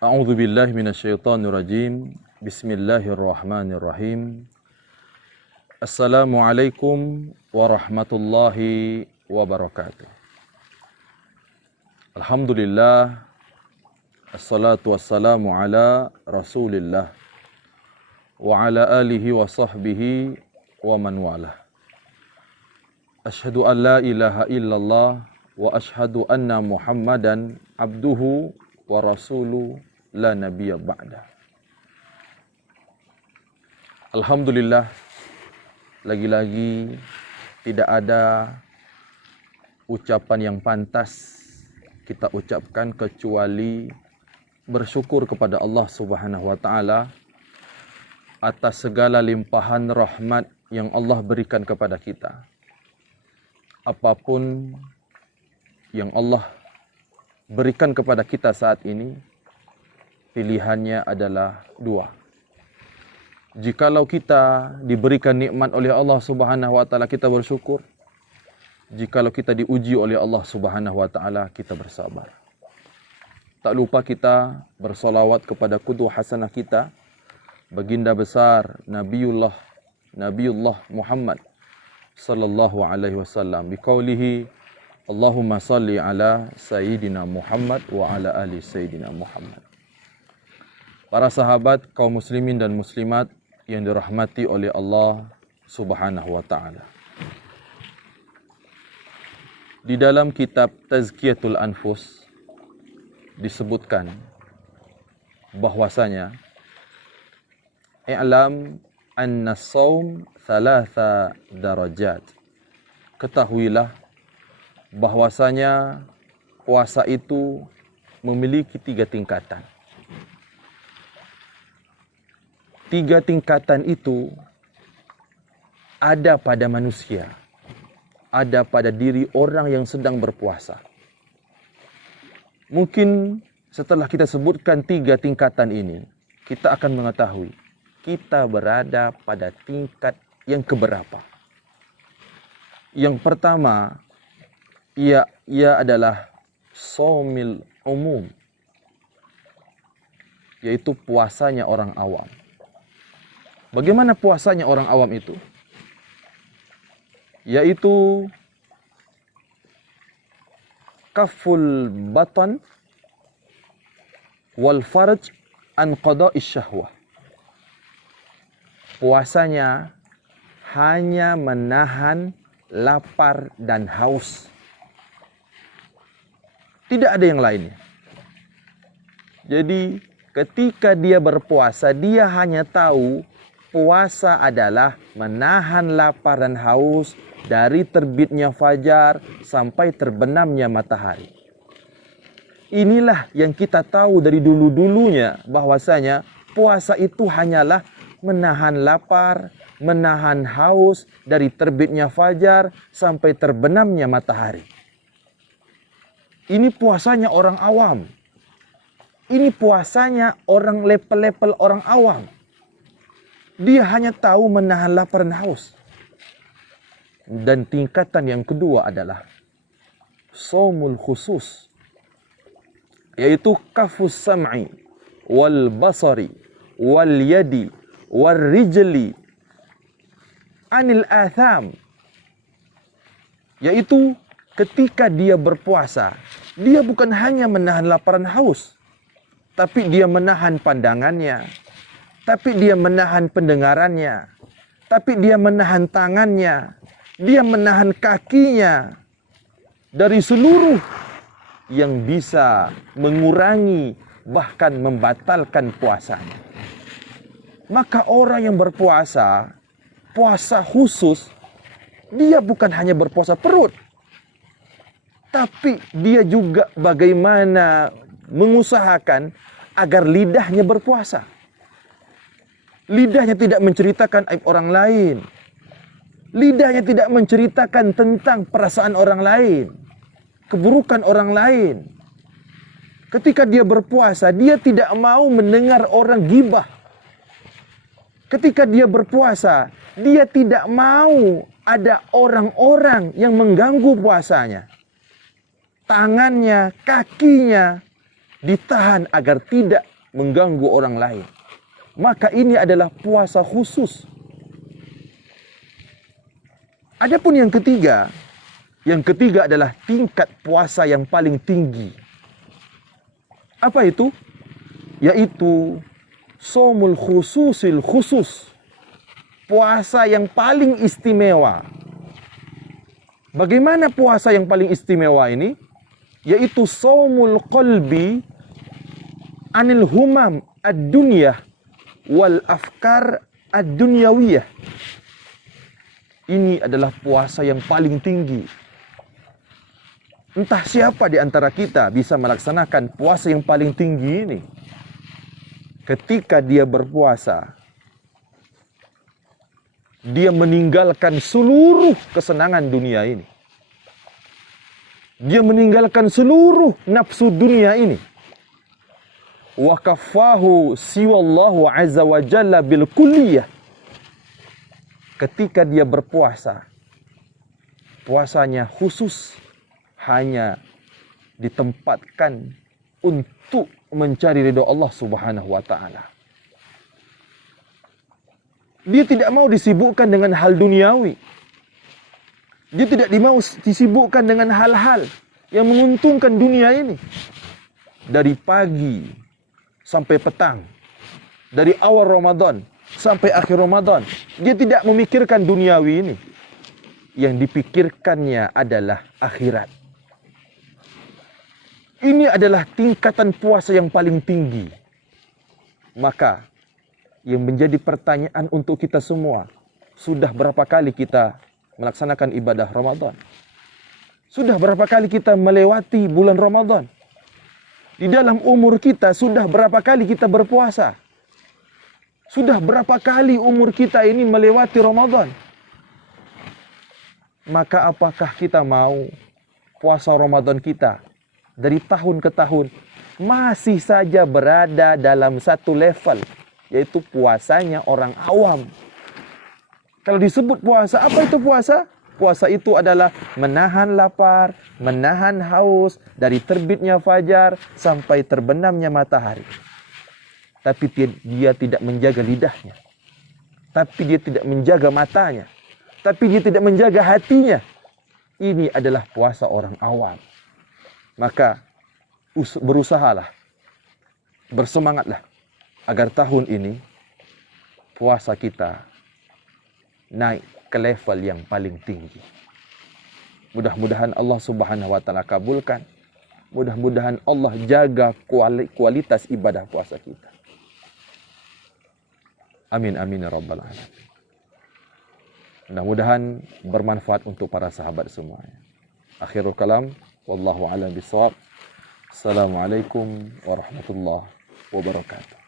A'udzu billahi minasyaitonir rajim. Bismillahirrahmanirrahim. Assalamualaikum warahmatullahi wabarakatuh. Alhamdulillah. Assalatu wassalamu ala Rasulillah wa ala alihi wa sahbihi wa man walah. Asyhadu an la ilaha illallah wa asyhadu anna Muhammadan abduhu wa rasuluh la nabiyya ba'da. Alhamdulillah, lagi-lagi tidak ada ucapan yang pantas kita ucapkan kecuali bersyukur kepada Allah Subhanahu wa taala atas segala limpahan rahmat yang Allah berikan kepada kita. Apapun yang Allah berikan kepada kita saat ini, pilihannya adalah dua. Jikalau kita diberikan nikmat oleh Allah Subhanahu wa taala, kita bersyukur. Jikalau kita diuji oleh Allah Subhanahu wa taala, kita bersabar. Tak lupa kita bersolawat kepada qudwah hasanah kita, baginda besar Nabiullah Muhammad sallallahu alaihi wasallam, biqaulihi Allahumma salli ala Sayyidina Muhammad wa ala ali Sayyidina Muhammad. Para sahabat, kaum muslimin dan muslimat yang dirahmati oleh Allah Subhanahu wa taala. Di dalam kitab Tazkiyatul Anfus disebutkan bahwasanya i'lam anna as-shaum thalatha darajat. Ketahuilah bahwasanya puasa itu memiliki 3 tingkatan. 3 tingkatan itu ada pada manusia, ada pada diri orang yang sedang berpuasa. Mungkin setelah kita sebutkan 3 tingkatan ini, kita akan mengetahui kita berada pada tingkat yang keberapa. Yang pertama, ia adalah shaumil umum, yaitu puasanya orang awam. Bagaimana puasanya orang awam itu? Yaitu kaful batan wal farj an qada'is syahwah. Puasanya hanya menahan lapar dan haus. Tidak ada yang lainnya. Jadi ketika dia berpuasa, dia hanya tahu puasa adalah menahan lapar dan haus dari terbitnya fajar sampai terbenamnya matahari. Inilah yang kita tahu dari dulu-dulunya, bahwasanya puasa itu hanyalah menahan lapar, menahan haus dari terbitnya fajar sampai terbenamnya matahari. Ini puasanya orang awam. Ini puasanya orang level-level orang awam. Dia hanya tahu menahan lapar dan haus. Dan tingkatan yang kedua adalah shaumul khusus, yaitu kafus sam'i wal basari wal yadi wal rijli anil atham, yaitu ketika dia berpuasa, dia bukan hanya menahan lapar dan haus, tapi dia menahan pandangannya, tapi dia menahan pendengarannya, tapi dia menahan tangannya, dia menahan kakinya dari seluruh yang bisa mengurangi bahkan membatalkan puasanya. Maka orang yang berpuasa, puasa khusus, dia bukan hanya berpuasa perut, tapi dia juga bagaimana mengusahakan agar lidahnya berpuasa. Lidahnya tidak menceritakan aib orang lain. Lidahnya tidak menceritakan tentang perasaan orang lain, keburukan orang lain. Ketika dia berpuasa, dia tidak mau mendengar orang gibah. Ketika dia berpuasa, dia tidak mau ada orang-orang yang mengganggu puasanya. Tangannya, kakinya ditahan agar tidak mengganggu orang lain. Maka ini adalah puasa khusus. Adapun yang ketiga adalah tingkat puasa yang paling tinggi. Apa itu? Yaitu shaumul khususil khusus. Puasa yang paling istimewa. Bagaimana puasa yang paling istimewa ini? Yaitu shaumul qalbi anil humam ad-dunyah wal afkar ad-dunyawiyah. Ini adalah puasa yang paling tinggi. Entah siapa di antara kita bisa melaksanakan puasa yang paling tinggi ini. Ketika dia berpuasa, dia meninggalkan seluruh kesenangan dunia ini. Dia meninggalkan seluruh nafsu dunia ini. Wa kafahu siwallahu azza wa jalla bil kulliyah. Ketika dia berpuasa, puasanya khusus hanya ditempatkan untuk mencari ridho Allah Subhanahu wa taala. Dia tidak mau disibukkan dengan hal duniawi. Dia tidak mau disibukkan dengan hal-hal yang menguntungkan dunia ini. Dari pagi sampai petang, dari awal Ramadan sampai akhir Ramadan, dia tidak memikirkan duniawi ini. Yang dipikirkannya adalah akhirat. Ini adalah tingkatan puasa yang paling tinggi. Maka, yang menjadi pertanyaan untuk kita semua, sudah berapa kali kita melaksanakan ibadah Ramadan? Sudah berapa kali kita melewati bulan Ramadan? Di dalam umur kita, sudah berapa kali kita berpuasa? Sudah berapa kali umur kita ini melewati Ramadan? Maka apakah kita mau puasa Ramadan kita dari tahun ke tahun masih saja berada dalam satu level, yaitu puasanya orang awam? Kalau disebut puasa, apa itu puasa? Puasa itu adalah menahan lapar, menahan haus dari terbitnya fajar sampai terbenamnya matahari. Tapi dia tidak menjaga lidahnya. Tapi dia tidak menjaga matanya. Tapi dia tidak menjaga hatinya. Ini adalah puasa orang awam. Maka berusahalah, bersemangatlah agar tahun ini puasa kita naik ke level yang paling tinggi. Mudah-mudahan Allah Subhanahu wa taala kabulkan. Mudah-mudahan Allah jaga kualitas ibadah puasa kita. Amin amin ya rabbal alamin. Mudah-mudahan bermanfaat untuk para sahabat semuanya. Akhirul kalam, wallahu a'lam bishawab. Assalamualaikum warahmatullahi wabarakatuh.